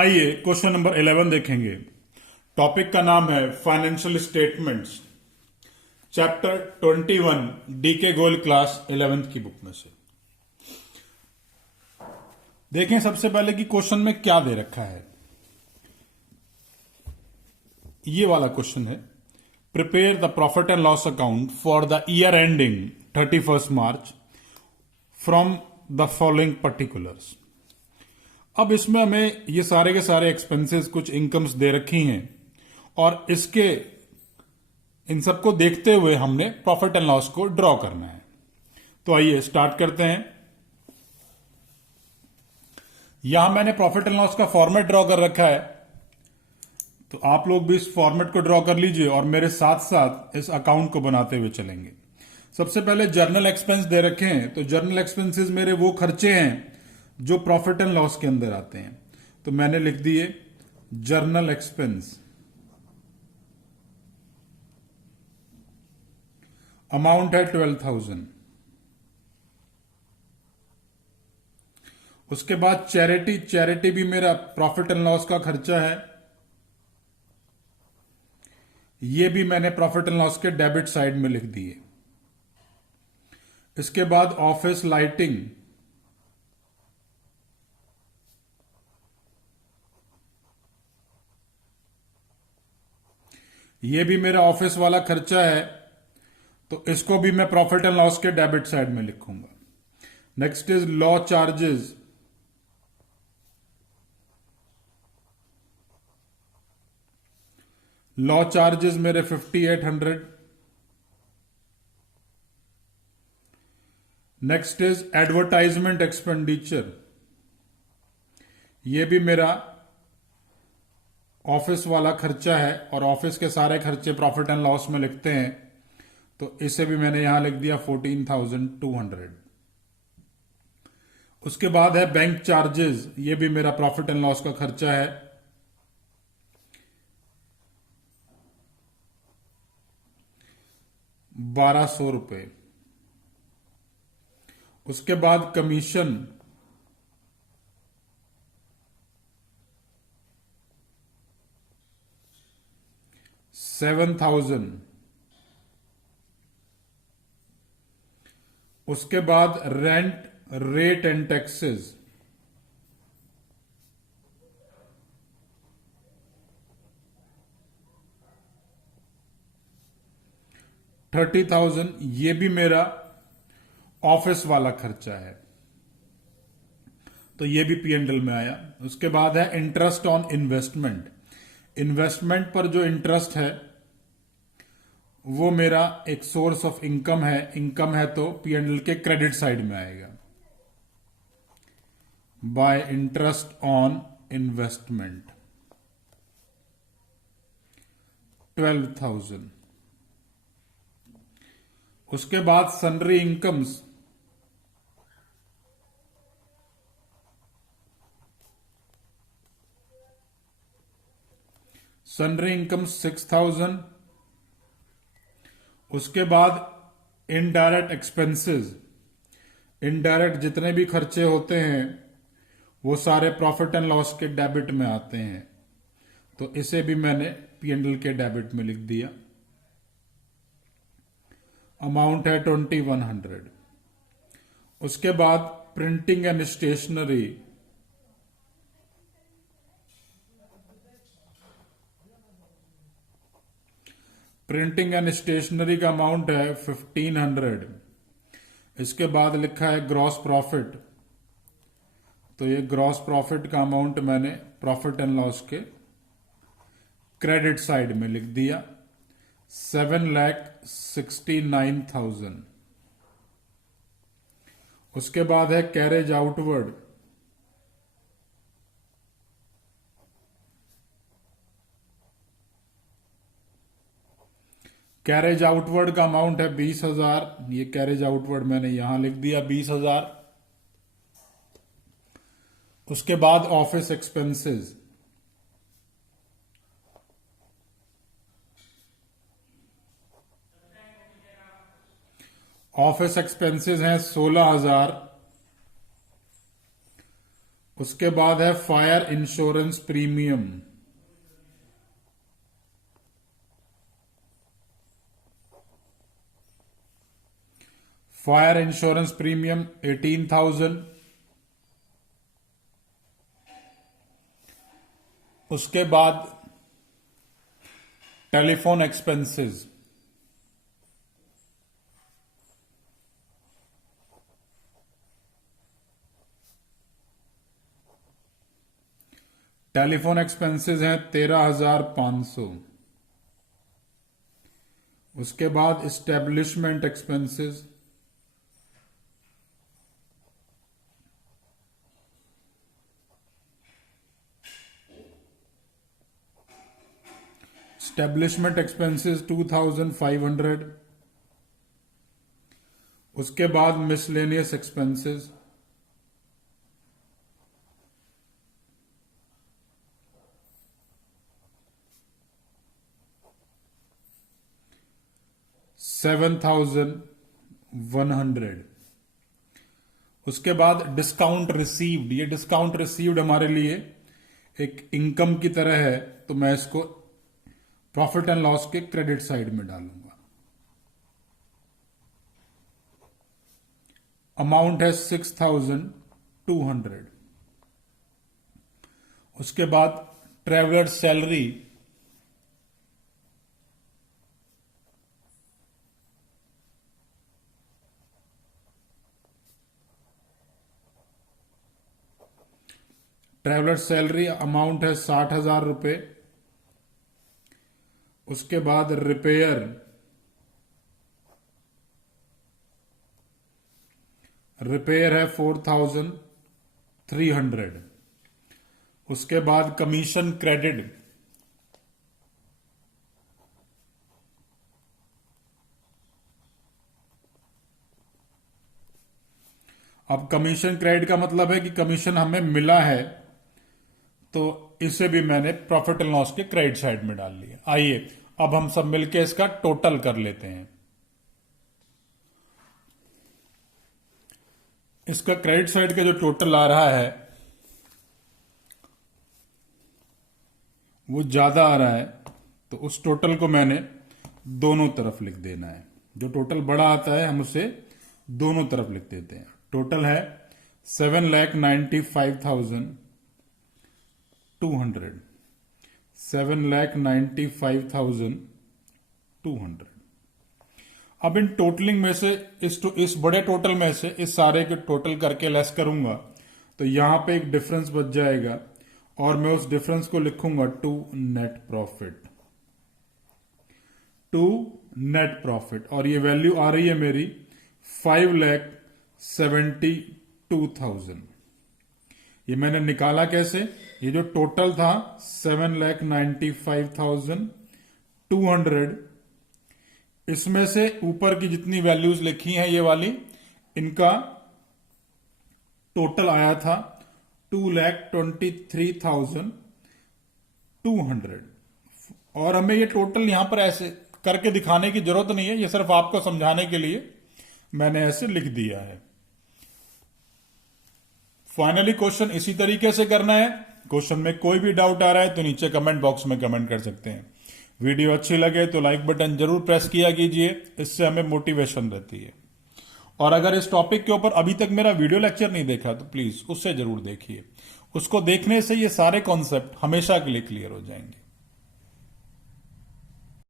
आइए question number 11 देखेंगे। Topic का नाम है financial statements, chapter 21, DK Goyal class 11th की बुक में से। देखें सबसे पहले कि क्वेश्चन में क्या दे रखा है। ये वाला क्वेश्चन है, prepare the profit and loss account for the year ending 31 March from the following particulars. अब इसमें हमें ये सारे के सारे एक्सपेंसेस, कुछ इनकम्स दे रखी हैं और इसके इन सबको देखते हुए हमने प्रॉफिट एंड लॉस को ड्रॉ करना है। तो आइए स्टार्ट करते हैं। यहां मैंने प्रॉफिट एंड लॉस का फॉर्मेट ड्रॉ कर रखा है, तो आप लोग भी इस फॉर्मेट को ड्रॉ कर लीजिए और मेरे साथ साथ इस अकाउंट को बनाते हुए चलेंगे। सबसे पहले जर्नल एक्सपेंस दे रखे हैं, तो जर्नल एक्सपेंसेस मेरे वो खर्चे हैं जो प्रॉफिट एंड लॉस के अंदर आते हैं, तो मैंने लिख दिए जर्नल एक्सपेंस। अमाउंट है 12,000। उसके बाद चैरिटी भी मेरा प्रॉफिट एंड लॉस का खर्चा है, ये भी मैंने प्रॉफिट एंड लॉस के डेबिट साइड में लिख दिए। इसके बाद ऑफिस लाइटिंग, ये भी मेरा ऑफिस वाला खर्चा है, तो इसको भी मैं प्रॉफिट एंड लॉस के डेबिट साइड में लिखूंगा। Next is law charges, law charges मेरे 5800। नेक्स्ट इज एडवर्टाइजमेंट एक्सपेंडिचर, ये भी मेरा ऑफिस वाला खर्चा है और ऑफिस के सारे खर्चे प्रॉफिट एंड लॉस में लिखते हैं, तो इसे भी मैंने यहां लिख दिया 14,200। उसके बाद है बैंक चार्जेस, ये भी मेरा प्रॉफिट एंड लॉस का खर्चा है, ₹1,200। उसके बाद कमीशन, $7,000। उसके बाद रेंट, रेट एंड टैक्सेस, $30,000, ये भी मेरा ऑफिस वाला खर्चा है, तो ये भी P&L में आया। उसके बाद है इंटरेस्ट ऑन इन्वेस्टमेंट, इन्वेस्टमेंट पर जो इंटरेस्ट है वो मेरा एक सोर्स ऑफ इनकम है, तो P&L के क्रेडिट साइड में आएगा। Bye interest on investment 12,000। उसके बाद सन्ड्री इनकम्स, सन्ड्री इनकम 6,000। उसके बाद इनडायरेक्ट एक्सपेंसेस, इनडायरेक्ट जितने भी खर्चे होते हैं वो सारे प्रॉफिट एंड लॉस के डेबिट में आते हैं, तो इसे भी मैंने P&L के डेबिट में लिख दिया। अमाउंट है 2,100। उसके बाद printing and stationery, printing and stationery का अमाउंट है 1,500। इसके बाद लिखा है ग्रॉस प्रॉफिट, तो ये ग्रॉस प्रॉफिट का अमाउंट मैंने प्रॉफिट एंड लॉस के क्रेडिट साइड में लिख दिया, 7,69,000। उसके बाद है कैरेज आउटवर्ड, कैरेज आउटवर्ड का अमाउंट है 20,000, ये कैरेज आउटवर्ड मैंने यहां लिख दिया 20,000। उसके बाद ऑफिस एक्सपेंसेस, ऑफिस एक्सपेंसेस हैं 16,000। उसके बाद है fire insurance premium. Fire insurance premium 18,000। उसके बाद टेलीफोन एक्सपेंसेस, टेलीफोन एक्सपेंसेस हैं 13,500। उसके बाद इस्टेब्लिशमेंट एक्सपेंसेस, एस्टेब्लिशमेंट एक्सपेंसेस 2,500। उसके बाद मिसलेनियस एक्सपेंसेस, $7,100। उसके बाद डिस्काउंट रिसीव्ड, ये डिस्काउंट रिसीव्ड हमारे लिए एक इनकम की तरह है, तो मैं इसको प्रॉफिट एंड लॉस के क्रेडिट साइड में डालूंगा। अमाउंट है 6,200। उसके बाद traveller salary, traveller salary amount है 60,000 रुपए। उसके बाद रिपेयर, रिपेयर है 4,300। उसके बाद कमीशन क्रेडिट, अब कमीशन क्रेडिट का मतलब है कि कमीशन हमें मिला है, तो इसे भी मैंने प्रॉफिट एंड लॉस के क्रेडिट साइड में डाल लिया। आइए अब हम सब मिलकर इसका टोटल कर लेते हैं। इसका क्रेडिट साइड का जो टोटल आ रहा है वो ज्यादा आ रहा है, तो उस टोटल को मैंने दोनों तरफ लिख देना है। जो टोटल बड़ा आता है हम उसे दोनों तरफ लिख देते हैं। टोटल है 7,95,200, 7,95,200। अब इन टोटलिंग में से इस बड़े टोटल में से इस सारे के टोटल करके लेस करूंगा, तो यहां पे एक डिफरेंस बच जाएगा और मैं उस डिफरेंस को लिखूंगा to net profit, to net profit. और ये वैल्यू आ रही है मेरी 5,72,000। ये मैंने निकाला कैसे? ये जो टोटल था 7,95,200, इसमें से ऊपर की जितनी वैल्यूज लिखी हैं ये वाली, इनका टोटल आया था 2,23,200। और हमें ये टोटल यहां पर ऐसे करके दिखाने की जरूरत नहीं है, ये सिर्फ आपको समझाने के लिए मैंने ऐसे लिख दिया है। फाइनली क्वेश्चन इसी तरीके से करना है। क्वेश्चन में कोई भी डाउट आ रहा है तो नीचे कमेंट बॉक्स में कमेंट कर सकते हैं। वीडियो अच्छी लगे तो लाइक बटन जरूर प्रेस किया कीजिए, इससे हमें मोटिवेशन रहती है। और अगर इस टॉपिक के ऊपर अभी तक मेरा वीडियो लेक्चर नहीं देखा तो प्लीज उससे जरूर देखिए। उसको देखने से ये सारे कॉन्सेप्ट हमेशा के लिए क्लियर हो जाएंगे।